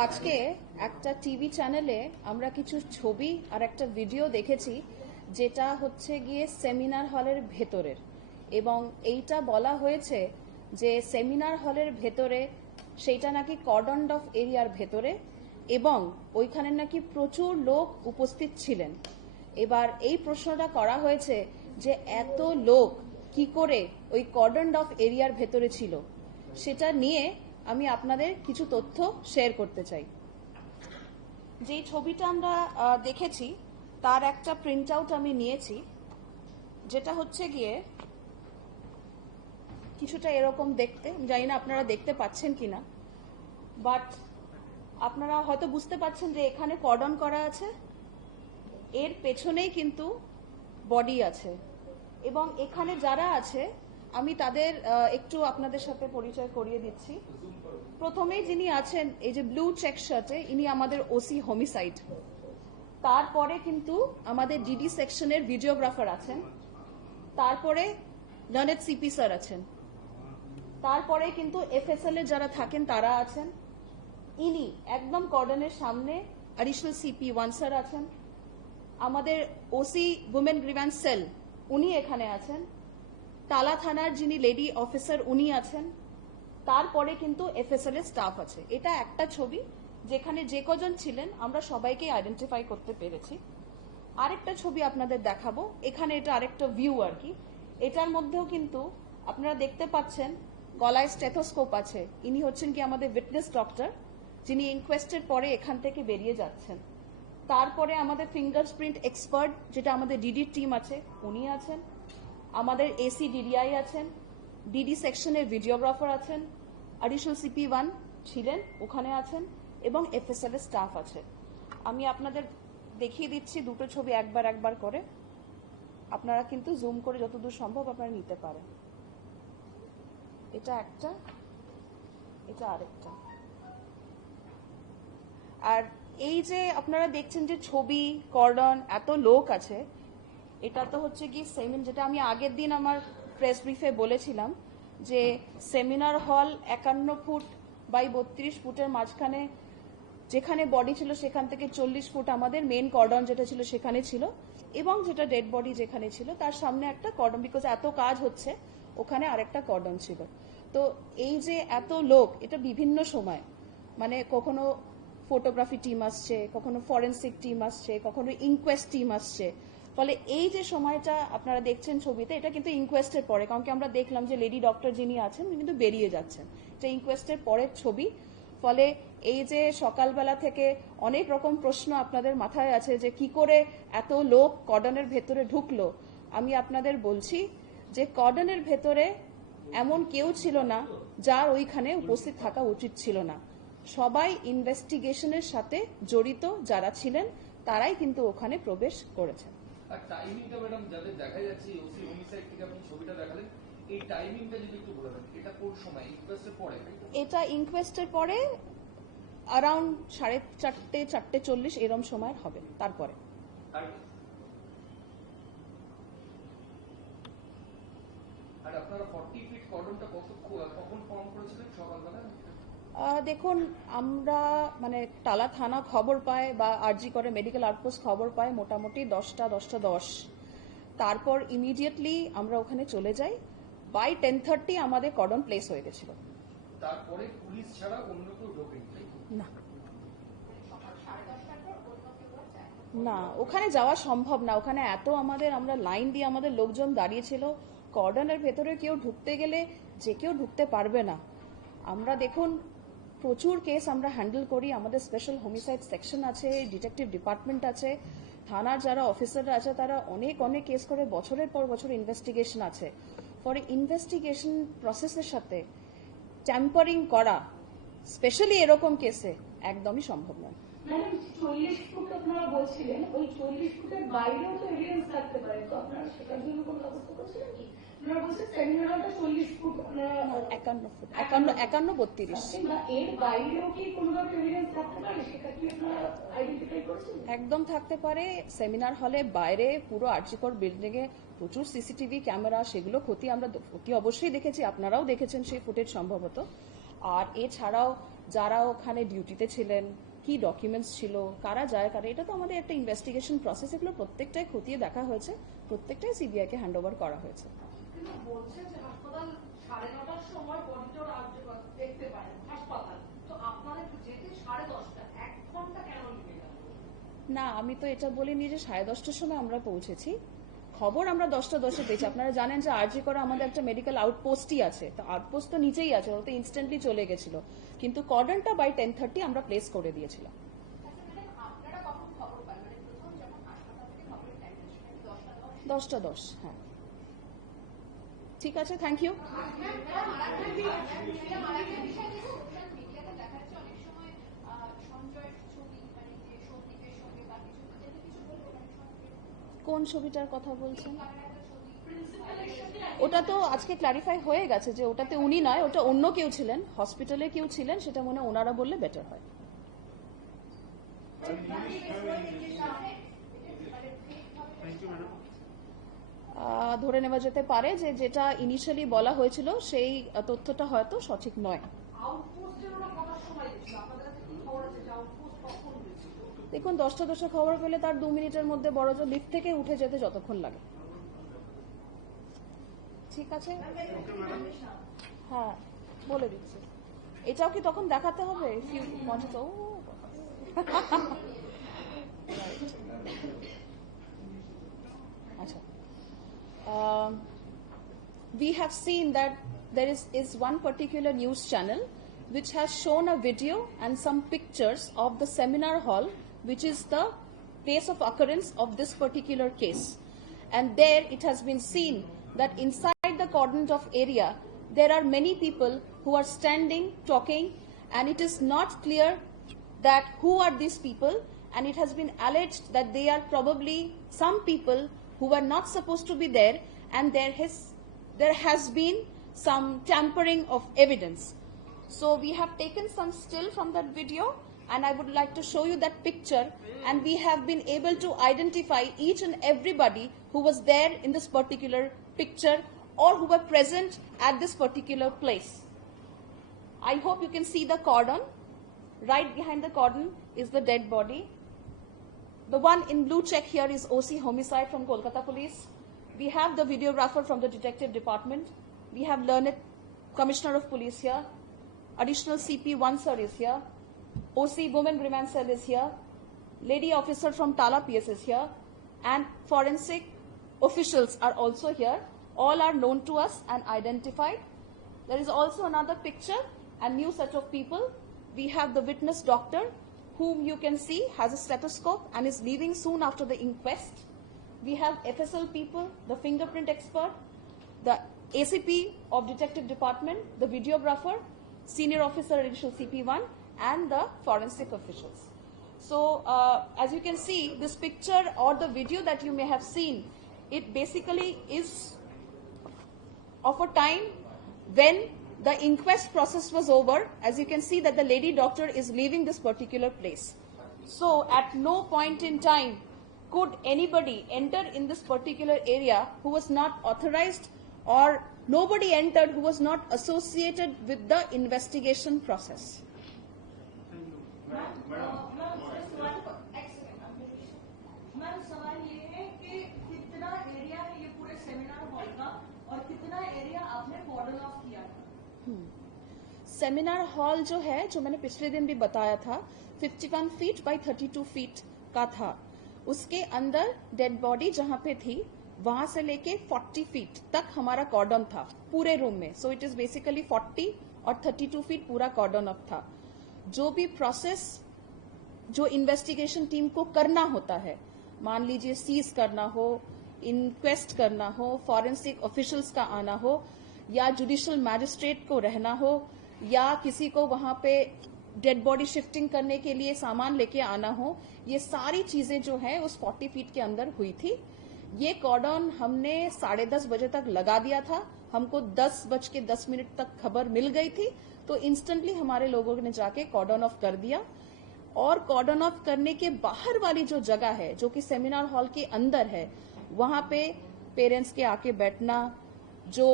আজকে একটা টিভি চ্যানেলে আমরা কিছু ছবি আর একটা ভিডিও দেখেছি, যেটা হচ্ছে গিয়ে সেমিনার হলের ভেতরের। এবং এইটা বলা হয়েছে যে সেমিনার হলের ভেতরে সেইটা নাকি কর্ডন অফ এরিয়ার ভেতরে এবং ওইখানে নাকি প্রচুর লোক উপস্থিত ছিলেন। এবার এই প্রশ্নটা করা হয়েছে যে এত লোক কি করে ওই কর্ডন অফ এরিয়ার ভেতরে ছিল? সেটা নিয়ে আমি আপনাদের কিছু তথ্য শেয়ার করতে চাই। যেই ছবিটা আমরা দেখেছি, তার একটা প্রিন্ট আউট আমি নিয়েছি, যেটা হচ্ছে গিয়ে কিছুটা এরকম দেখতে জানি না আপনারা দেখতে পাচ্ছেন কিনা বাট আপনারা হয়তো বুঝতে পারছেন যে এখানে কর্ডন করা আছে, এর পেছনেই কিন্তু বডি আছে, এবং এখানে যারা আছে আমি তাদের একটু আপনাদের সাথে পরিচয় করিয়ে দিচ্ছি। প্রথমেই যিনি আছেন, এই যে ব্লু চেক শার্টে ইনি আমাদের ওসি হোমিসাইড তারপরে কিন্তু আমাদের ডিডি সেকশনের ভিডিওগ্রাফার আছেন। তারপরে লনেট সিপি স্যার আছেন। তারপরে কিন্তু এফএসএল এর যারা থাকেন, তারা আছেন। ইনি একদম কর্ডনের সামনে অ্যাডিশনাল সিপি ওয়ান স্যার আছেন। আমাদের ওসি উমেন গ্রিভ্যান্স সেল উনি এখানে আছেন। তালা থানার যিনি লেডি অফিসার উনি আছেন, তারপরে কিন্তু এফএসএল এর স্টাফ আছে। এটা একটা ছবি, যেখানে যে কজন ছিলেন, আমরা সবাইকে আইডেন্টিফাই করতে পেরেছি। আরেকটা ছবি আপনাদের দেখাবো, এখানে এটা আরেকটা ভিউ আর কি। এটার মধ্যেও কিন্তু আপনারা দেখতে পাচ্ছেন, গলায় স্টেথোস্কোপ আছে। ইনি হচ্ছেন কি আমাদের উইটনেস ডক্টর যিনি ইনকোয়েস্টের পরে এখান থেকে বেরিয়ে যাচ্ছেন। তারপরে আমাদের ফিঙ্গার প্রিন্ট এক্সপার্ট যেটা আমাদের ডিডি টিম আছে, উনি আছেন। আমাদের এসি ডিডিআই আছেন ডিডি সেকশনের ভিডিওগ্রাফার আছেন অ্যাডিশনাল সিপি ওয়ান ছিলেন, ওখানে আছেন, এবং এফএসএল এর স্টাফ আছে। আমি আপনাদের দেখিয়ে দিচ্ছি দুটো ছবি একবার একবার করে। আপনারা কিন্তু জুম করে যতদূর সম্ভব আপনারা নিতে পারেন। এটা একটা, এটা আরেকটা। আর এই যে আপনারা দেখছেন যে ছবি, কর্ডন, এত লোক আছে এটা তো হচ্ছে কি সেমিন, যেটা আমি আগের দিন আমার প্রেস ব্রিফে বলেছিলাম, যে সেমিনার হল একান্ন ফুট বাই বত্রিশ ফুটের মাঝখানে, যেখানে বডি ছিল সেখান থেকে চল্লিশ ফুট আমাদের মেন কর্ডন যেটা ছিল সেখানে ছিল, এবং যেটা ডেড বডি যেখানে ছিল, তার সামনে একটা কর্ডন বিকজ এত কাজ হচ্ছে, ওখানে আরেকটা কর্ডন ছিল। তো এই যে এত লোক, এটা বিভিন্ন সময় মানে কখনো ফটোগ্রাফি টিম আসছে, কখনো ফরেন্সিক টিম আসছে, কখনো ইনকোয়েস্ট টিম আসছে ফলে এই যে সময়টা আপনারা দেখছেন ছবিতে, এটা কিন্তু ইনকোয়েস্টের পরে, কারণ কি আমরা দেখলাম যে লেডি ডক্টর যিনি আছেন, উনি কিন্তু বেরিয়ে যাচ্ছেন। এটা ইনকোয়েস্টের পরের ছবি। ফলে এই যে সকালবেলা থেকে অনেক রকম প্রশ্ন আপনাদের মাথায় আছে যে কি করে এত লোক কর্ডনের ভেতরে ঢুকলো। আমি আপনাদের বলছি যে কর্ডনের ভেতরে এমন কেউ ছিল না যার ওইখানে উপস্থিত থাকা উচিত ছিল না। সবাই ইনভেস্টিগেশনের সাথে জড়িত যারা ছিলেন, তারাই কিন্তু ওখানে প্রবেশ করেছেন। আর টাইমিংটা ম্যাডাম যাদের দেখা যাচ্ছে ওসি হোমিসাইড থেকে আপনি ছবিটা দেখালেন এই টাইমিংটা যদি একটু বলে দেন এটা কোন সময় ইনকোয়েস্টের পরে? এটা ইনকোয়েস্টের পরে অ্যারাউন্ড সাড়ে চারটে চারটে চল্লিশ এরম সময় হবে তারপরে আর আর আপনারা ফর্টি ফিট কর্ডনটা কত কখন ফর্ম করেছিলেন সকালবেলা আহ, দেখুন আমরা মানে টালা থানা খবর পায় বা আরজি করে মেডিকেল আউটপোস্ট খবর পায় মোটামুটি দশটা দশটা দশ। তারপর ইমিডিয়েটলি আমরা ওখানে চলে যাই। বাই টেন থার্টি আমাদের কর্ডন প্লেস হয়ে গেছিল। তারপরে পুলিশ ছাড়া অন্য কেউ ঢোকেনি না। না ওখানে যাওয়া সম্ভব না। ওখানে এত আমাদের আমরা লাইন দিয়ে আমাদের লোকজন দাঁড়িয়েছিল। কর্ডনের ভেতরে কেউ ঢুকতে গেলে যে কেউ ঢুকতে পারবে না। আমরা দেখুন প্রচুর কেস আমরা হ্যান্ডেল করি। আমাদের স্পেশাল হোমিসাইড সেকশন আছে ডিটেকটিভ ডিপার্টমেন্ট আছে, থানার যারা অফিসাররা আছে, তারা অনেক অনেক কেস করে। বছরের পর বছর ইনভেস্টিগেশন আছে। ফলে ইনভেস্টিগেশন প্রসেসের সাথে ট্যাম্পারিং করা স্পেশালি এরকম কেসে একদমই সম্ভব নয়। বলছিলেন, ওই চল্লিশ ফুটের বাইরেও তো পারে। তো আপনারা সেটার জন্য কোনো ব্যবস্থা করছিলেন কি? আপনারা একান্ন বত্রিশ। একদম থাকতে পারে। সেমিনার হলে বাইরে পুরো আর্জিকর বিল্ডিং এ প্রচুর সিসিটিভি ক্যামেরা সেগুলো ক্ষতি আমরা ক্ষতি অবশ্যই দেখেছি আপনারাও দেখেছেন সেই ফুটেজ সম্ভবত। আর এছাড়াও যারা ওখানে ডিউটিতে ছিলেন কি ডকুমেন্টস ছিল কারা যায় কারা এটা তো আমাদের একটা ইনভেস্টিগেশন প্রসেস এগুলো প্রত্যেকটাই খতিয়ে দেখা হয়েছে প্রত্যেকটাই সিবিআই কে হ্যান্ড ওভার করা হয়েছে। কিন্তু বলছে যে হাসপাতাল সাড়ে নটার সময় বডিটা দেখতে পারেন হাসপাতাল। তো আপনাদের যেতে সাড়ে দশটা এক ঘণ্টা কেন লেগে গেল? না আমি তো এটা বলিনি যে সাড়ে দশটার সময় আমরা পৌঁছেছি। খবর আমরা দশটা দশে পেয়েছি। আপনারা জানেন যে আরজি করা আমাদের একটা মেডিকেল আউটপোস্টই আছে। তো আউটপোস্ট তো নিচেই আছে ওরা তো ইনস্ট্যান্টলি চলে গেছিল। কিন্তু কর্ডনটা বাই টেন থার্টি আমরা প্লেস করে দিয়েছিলাম। দশটা দশ? খবর ঠিক আছে থ্যাংক ইউ কোন ছবিটার কথা বলছেন? ওটা তো আজকে ক্লারিফাই হয়ে গেছে যে ওটাতে উনি নয়, ওটা অন্য কেউ ছিলেন হসপিটালে কেউ ছিলেন, সেটা মনে ওনারা বললে বেটার হয়। ধরে নেওয়া যেতে পারে যে যেটা ইনিশিয়ালি বলা হয়েছিল, সেই তথ্যটা হয়তো সঠিক নয়। দেখুন, দশটা দশটা খবর পেলে তার দু মিনিটের মধ্যে বড় জোর লিফট থেকে উঠে যেতে যতক্ষণ লাগে। ঠিক আছে? হ্যাঁ বলে দিচ্ছি। এটাও কি তখন দেখাতে হবে? If you Um, we have seen that there is, is one particular news channel which has shown a video and some pictures of the seminar hall, which is the place of occurrence of this particular case. And there it has been seen that inside the cordon of area, there are many people who are standing, talking, and it is not clear that who are these people and it has been alleged that they are probably some people who were not supposed to be there and there has there has been some tampering of evidence so we have taken some still from that video and i would like to show you that picture and we have been able to identify each and everybody who was there in this particular picture or who were present at this particular place I hope you can see the cordon. Right behind the cordon is the dead body. The one in blue check here is OC homicide from Kolkata Police. We have the videographer from the detective department. We have learned commissioner of police here. Additional CP one sir is here. OC women remand cell is here. Lady officer from Tala PS is here. And forensic officials are also here. All are known to us and identified. There is also another picture and new set of people. We have the witness doctor, whom you can see has a stethoscope and is leaving soon after the inquest. We have FSL people, the fingerprint expert, the ACP of Detective Department, the videographer, senior officer initial CP1, and the forensic officials. So, uh, as you can see, this picture or the video that you may have seen, it basically is of a time when the inquest process was over, as you can see that the lady doctor is leaving this particular place. So at no point in time could anybody enter in this particular area who was not authorized or nobody entered who was not associated with the investigation process. Ma'am seminar hall जो है, जो मैंने पिछले दिन भी बताया था 51 feet by 32 feet का था। उसके अंदर डेड बॉडी जहाँ पे थी, वहाँ से लेके 40 फीट तक हमारा कॉर्डन था, पूरे रूम में। सो इट इज़ बेसिकली 40 और 32 फीट पूरा कॉर्डन अप था। जो भी प्रोसेस जो इन्वेस्टिगेशन टीम को करना होता है, मान लीजिए सीज करना हो इंक्वेस्ट करना हो फॉरेंसिक ऑफिशियल्स का आना हो, या जुडिशियल मैजिस्ट्रेट को रहना हो या किसी को वहाँ पे डेड बॉडी शिफ्टिंग करने के लिए सामान लेके आना हो, ये सारी चीज़ें जो है उस 40 फीट के अंदर हुई थी। ये कॉर्डन हमने साढ़े दस बजे तक लगा दिया था। हमको दस बज के दस मिनट तक खबर मिल गई थी। तो इंस्टेंटली हमारे लोगों ने जाके कॉर्डन ऑफ़ कर दिया। और कॉर्डन ऑफ़ करने के बाहर वाली जो जगह है, जो कि सेमिनार हॉल के अंदर है, वहाँ पे पेरेंट्स के आके बैठना जो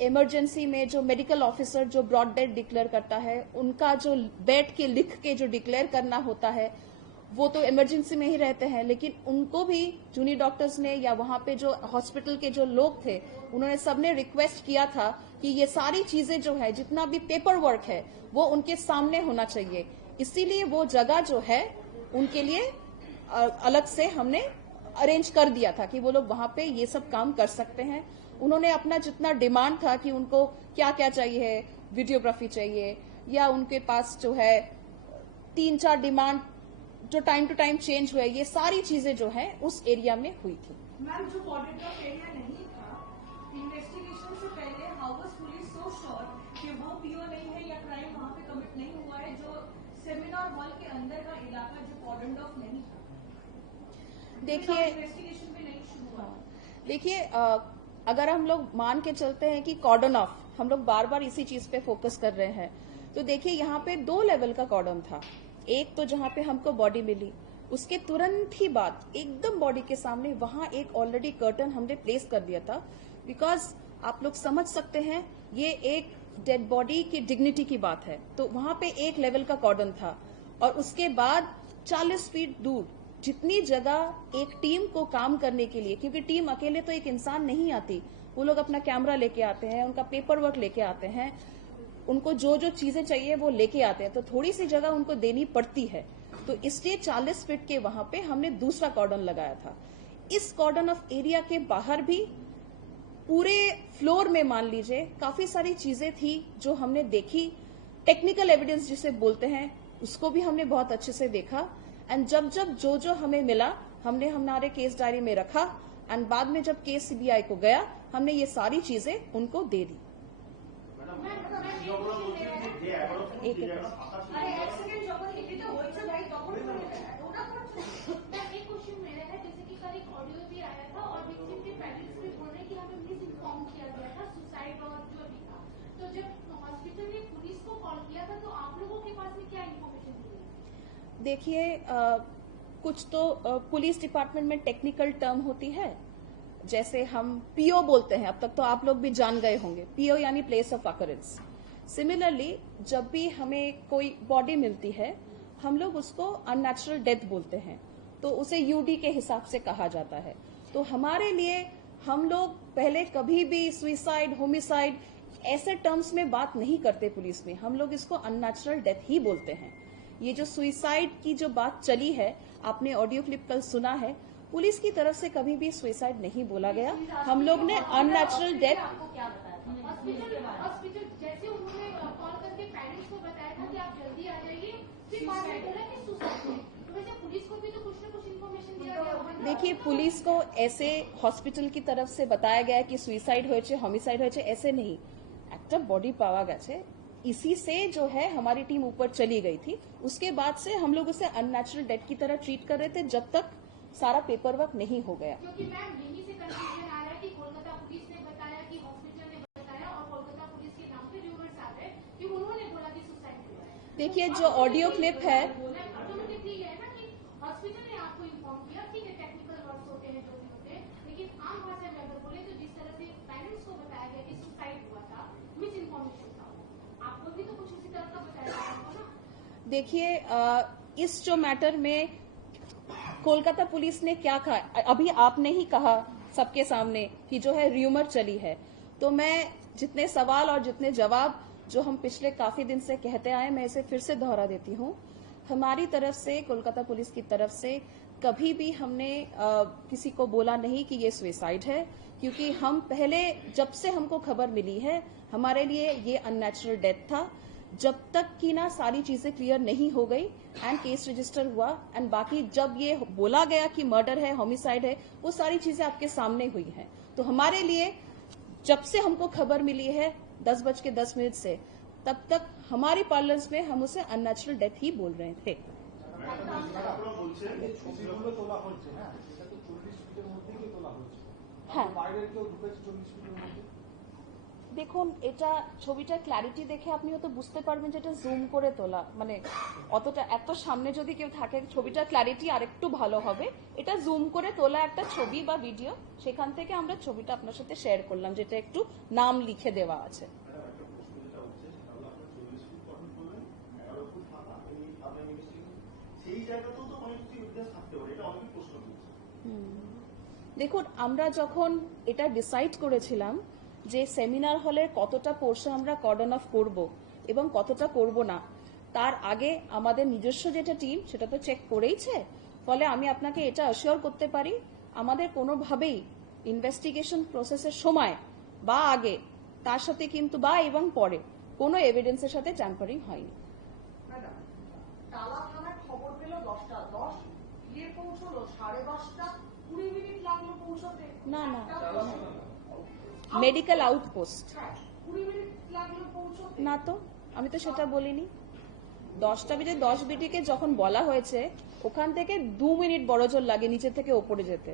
इमरजेंसी में जो मेडिकल ऑफिसर जो ब्रॉड डेड डिक्लेयर करता है, उनका जो बैठ के लिख के जो डिक्लेयर करना होता है, वो तो इमरजेंसी में ही रहते हैं। लेकिन उनको भी जूनियर डॉक्टर्स ने या वहाँ पे जो हॉस्पिटल के जो लोग थे, उन्होंने सबने रिक्वेस्ट किया था कि ये सारी चीज़ें जो है, जितना भी पेपर वर्क है, वो उनके सामने होना चाहिए। इसीलिए वो जगह जो है, उनके लिए अलग से हमने अरेंज कर दिया था कि वो लोग वहाँ पे ये सब काम कर सकते हैं। उन्होंने अपना जितना डिमांड था कि उनको क्या क्या चाहिए वीडियोग्राफी चाहिए या उनके पास जो है तीन चार डिमांड जो टाइम टू टाइम चेंज हुए ये सारी चीज़ें जो है उस एरिया में हुई थी। मैम जो ऑडिट ऑफ़ एरिया नहीं था इन्वेस्टिगेशन से पहले how was police so sure कि वो पीओ नहीं है या क्राइम वहाँ पे कमिट नहीं हुआ है जो सेमिनार हॉल के अंदर का इलाका जो कॉर्डन ऑफ़ नहीं था? देखिए इन्वेस्टिगेशन नहीं शुरू हुआ। देखिए अगर हम लोग मान के चलते हैं कि कॉर्डन ऑफ़ हम लोग बार बार इसी चीज़ पे फोकस कर रहे हैं। तो देखिए, यहाँ पे दो लेवल का कॉर्डन था। एक तो जहाँ पे हमको बॉडी मिली, उसके तुरंत ही बाद एकदम बॉडी के सामने वहाँ एक ऑलरेडी कर्टन हमने प्लेस कर दिया था। बिकॉज़ आप लोग समझ सकते हैं, ये एक डेड बॉडी की डिग्निटी की बात है। तो वहाँ पे एक लेवल का कॉर्डन था और उसके बाद 40 फीट दूर जितनी जगह एक टीम को काम करने के लिए, क्योंकि टीम अकेले तो एक इंसान नहीं आती। वो लोग अपना कैमरा लेके आते हैं, उनका पेपर वर्क लेके आते हैं, उनको जो जो चीज़ें चाहिए वो लेके आते हैं। तो थोड़ी सी जगह उनको देनी पड़ती है। तो इसलिए 40 फीट के वहाँ पे हमने दूसरा कॉर्डन लगाया था। इस कॉर्डन ऑफ़ एरिया के बाहर भी पूरे फ्लोर में मान लीजिए, काफ़ी सारी चीज़ें थी जो हमने देखी। टेक्निकल एविडेंस जिसे बोलते हैं, उसको भी हमने बहुत अच्छे से देखा। एंड जब जब जो जो हमें मिला हमने हमारे केस डायरी में रखा एंड बाद में जब केस सीबीआई को गया हमने ये सारी चीज़ें उनको दे दी एक एक देखिए कुछ तो पुलिस डिपार्टमेंट में टेक्निकल टर्म होती है। जैसे हम पीओ बोलते हैं, अब तक तो आप लोग भी जान गए होंगे। पीओ यानी प्लेस ऑफ़ अकरेंस सिमिलरली जब भी हमें कोई बॉडी मिलती है, हम लोग उसको अननेचुरल डेथ बोलते हैं। तो उसे यूडी के हिसाब से कहा जाता है। तो हमारे लिए हम लोग पहले कभी भी सुइसाइड होमिसाइड ऐसे टर्म्स में बात नहीं करते पुलिस में। हम लोग इसको अननेचुरल डेथ ही बोलते हैं। ये जो सुइसाइड की जो बात चली है आपने ऑडियो क्लिप कल सुना है पुलिस की तरफ़ से कभी भी सुइसाइड नहीं बोला गया। हम लोग ने अननेचुरल डेथ देखिए पुलिस को ऐसे हॉस्पिटल की तरफ़ से बताया गया कि सुइसाइड होमिसाइड হোমিসাইড ऐसे नहीं। एक्टर बॉडी पावा गया इसी से जो है हमारी टीम ऊपर चली गई थी। उसके बाद से हम लोग उसे अननेचुरल डेट की तरह ट्रीट कर रहे थे जब तक सारा पेपर वर्क नहीं हो गया। क्योंकि मैम यहीं से कंफ्यूजन आ रहा है कि कोलकाता पुलिस ने बताया कि हॉस्पिटल ने बताया और कोलकाता पुलिस के नाम पे रूमर्स आ रहे कि उन्होंने बोला कि सुसाइड हुआ है। देखिए जो ऑडियो क्लिप है मैम ऑटोमेटिकली ये है ना कि हॉस्पिटल ने आपको इन्फॉर्म किया ठीक है टेक्निकल वर्ड्स होते हैं जो भी होते हैं लेकिन आम भाषा में अगर बोले तो जिस तरह से पेरेंट्स को बताया गया कि सुसाइड हुआ था मिस इन्फॉर्मेशन था वो। आपको भी तो कुछ उसी तरह का बताया गया होगा ना देखिए इस जो मैटर में कोलकाता पुलिस ने क्या कहा? अभी आपने ही कहा सबके सामने कि जो है र्यूमर चली है। तो मैं जितने सवाल और जितने जवाब जो हम पिछले काफ़ी दिन से कहते आए मैं इसे फिर से दोहरा देती हूँ। हमारी तरफ़ से कोलकाता पुलिस की तरफ़ से कभी भी हमने अ, किसी को बोला नहीं कि ये सुइसाइड है क्योंकि हम पहले जब से हमको खबर मिली है हमारे लिए ये अननेचुरल डेथ था। जब तक कि ना सारी चीज़ें क्लियर नहीं हो गई एंड केस रजिस्टर हुआ एंड बाकी जब ये बोला गया कि मर्डर है होमिसाइड है, वो सारी चीज़ें आपके सामने हुई हैं। तो हमारे लिए जब से हमको खबर मिली है दस बज के दस मिनट से, तब तक हमारी पार्लर्स में हम उसे अननेचुरल डेथ ही बोल रहे थे। এই দেখুন এটা ছবিটা ক্ল্যারিটি দেখে আপনি হয়তো বুঝতে পারবেন যে এটা জুম করে তোলা। মানে অতটা এত সামনে যদি কেউ থাকে ছবিটা ক্ল্যারিটি আরেকটু ভালো হবে। এটা জুম করে তোলা একটা ছবি বা ভিডিও সেখান থেকে আমরা ছবিটা আপনার সাথে শেয়ার করলাম যেটা একটু নাম লিখে দেওয়া আছে। সেই জায়গাতেও তো অনেক কিছু থাকতে পারে এটা অনেকে প্রশ্ন দেখুন আমরা যখন এটা ডিসাইড করেছিলাম যে সেমিনার হলের কতটা পোর্শন আমরা কর্ডন অফ করব এবং কতটা করব না তার আগে আমাদের নিজস্ব যেটা টিম সেটা তো চেক করেইছে ফলে আমি আপনাকে এটা অ্যাসিওর করতে পারি আমাদের কোনোভাবেই ইনভেস্টিগেশন প্রসেসের সময় বা আগে তার সাথে কিন্তু বা এবং পরে কোনো এভিডেন্সের সাথে ট্যাম্পারিং হয়নি। না, না। মেডিকেল আউটপোস্ট কুড়ি মিনিট লাগল পৌঁছতে না তো আমি তো সেটা বলিনি। দশটা বেজে দশ বিটিকে যখন বলা হয়েছে ওখান থেকে দু মিনিট বড় জোর লাগে নিচে থেকে ওপরে যেতে।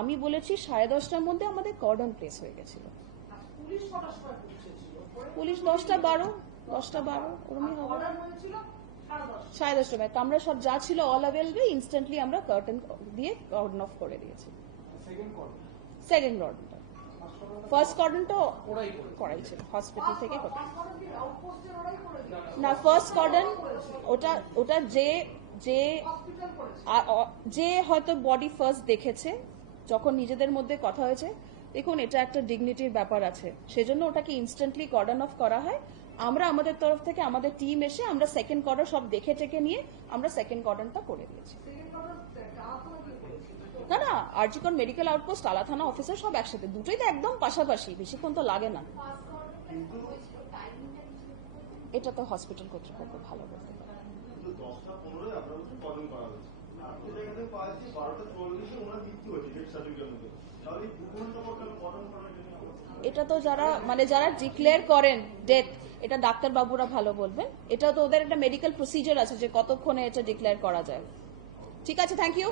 আমি বলেছি সাড়ে দশটার মধ্যে আমাদের কর্ডন প্লেস হয়ে গেছিল। পুলিশ দশটা বারো দশটা বারো ওরমই হবে। সাড়ে দশটা। তো আমরা সব যা ছিল অল অ্যাভেলেবল ইনস্ট্যান্টলি আমরা কার্টন দিয়ে কর্ডন অফ করে দিয়েছি। সেকেন্ড কর্ডনটা ফার্স্ট কর্ডনটা ওরাই করে করাই ছিল হসপিটাল থেকে না ফার্স্ট কর্ডন ওটা ওটা যে যে যে হয়তো বডি ফার্স্ট দেখেছে যখন নিজেদের মধ্যে কথা হয়েছে দেখুন এটা একটা ডিগনিটির ব্যাপার আছে। সেজন্য ওটাকে ইনস্ট্যান্টলি কর্ডন অফ করা হয়। আমরা আমাদের তরফ থেকে আমাদের টিম এসে আমরা সেকেন্ড কর্ডন সব দেখে টেকে নিয়ে আমরা সেকেন্ড কর্ডনটা করে দিয়েছি সেকেন্ড কটা টালা থানা কি করেছিল না না আরজিকর মেডিকেল আউটপোস্ট আলা থানা অফিসার সব একসাথে। দুটোই তো একদম পাশাপাশি, বেশিক্ষণ তো লাগে না। এটা তো হসপিটাল কর্তৃপক্ষ ভালো বলতে পারে। এটা তো যারা মানে যারা ডিক্লেয়ার করেন ডেথ এটা ডাক্তার বাবুরা ভালো বলবেন। এটা তো ওদের একটা মেডিকেল প্রসিজার আছে যে কতক্ষণে এটা ডিক্লেয়ার করা যায়। ঠিক আছে থ্যাংক ইউ